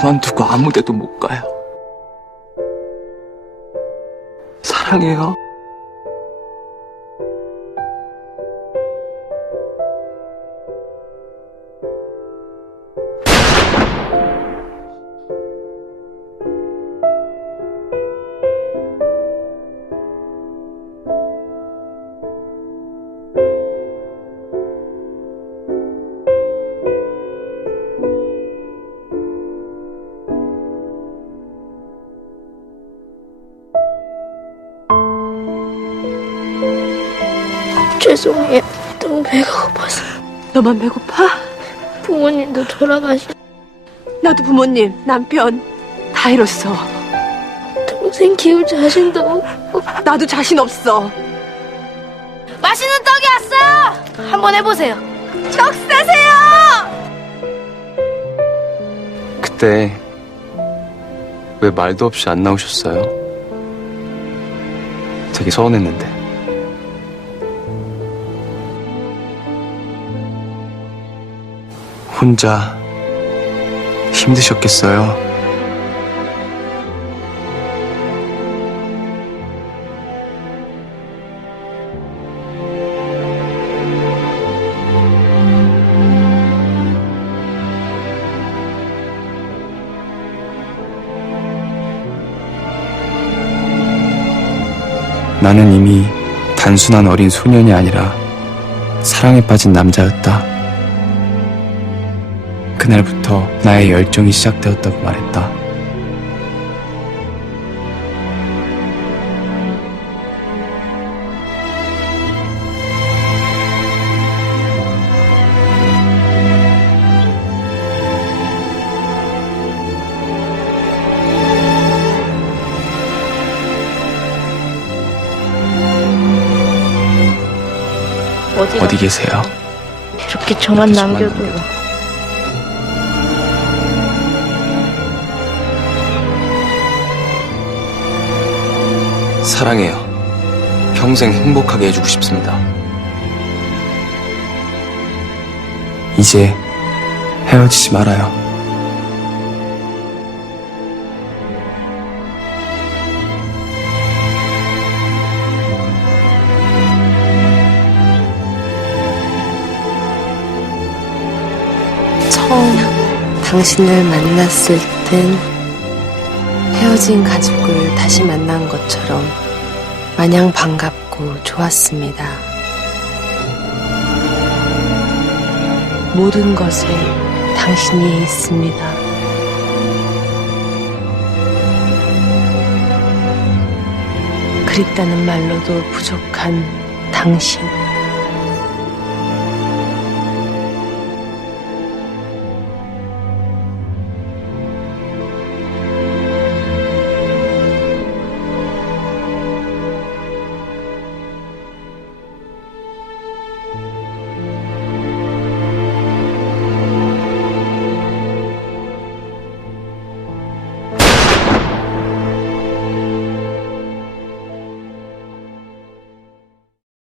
그만두고 아무 데도 못 가요. 사랑해요. 죄송해요. 너무 배가 고파서. 너만 배고파? 부모님도 돌아가시. 나도 부모님, 남편 다 잃었어. 동생 키울 자신도 없고. 나도 자신 없어. 맛있는 떡이 왔어요. 한번 해보세요. 그때 왜 말도 없이 안 나오셨어요? 되게 서운했는데. 혼자 힘드셨겠어요? 나는 이미 단순한 어린 소년이 아니라 사랑에 빠진 남자였다. 그날부터 나의 열정이 시작되었다고 말했다. 어디 계세요? 이렇게 저만 남겨도. 사랑해요. 평생 행복하게 해주고 싶습니다. 이제 헤어지지 말아요. 처음 당신을 만났을 땐 헤어진 가족을 다시 만난 것처럼 마냥 반갑고 좋았습니다. 모든 것에 당신이 있습니다. 그립다는 말로도 부족한 당신.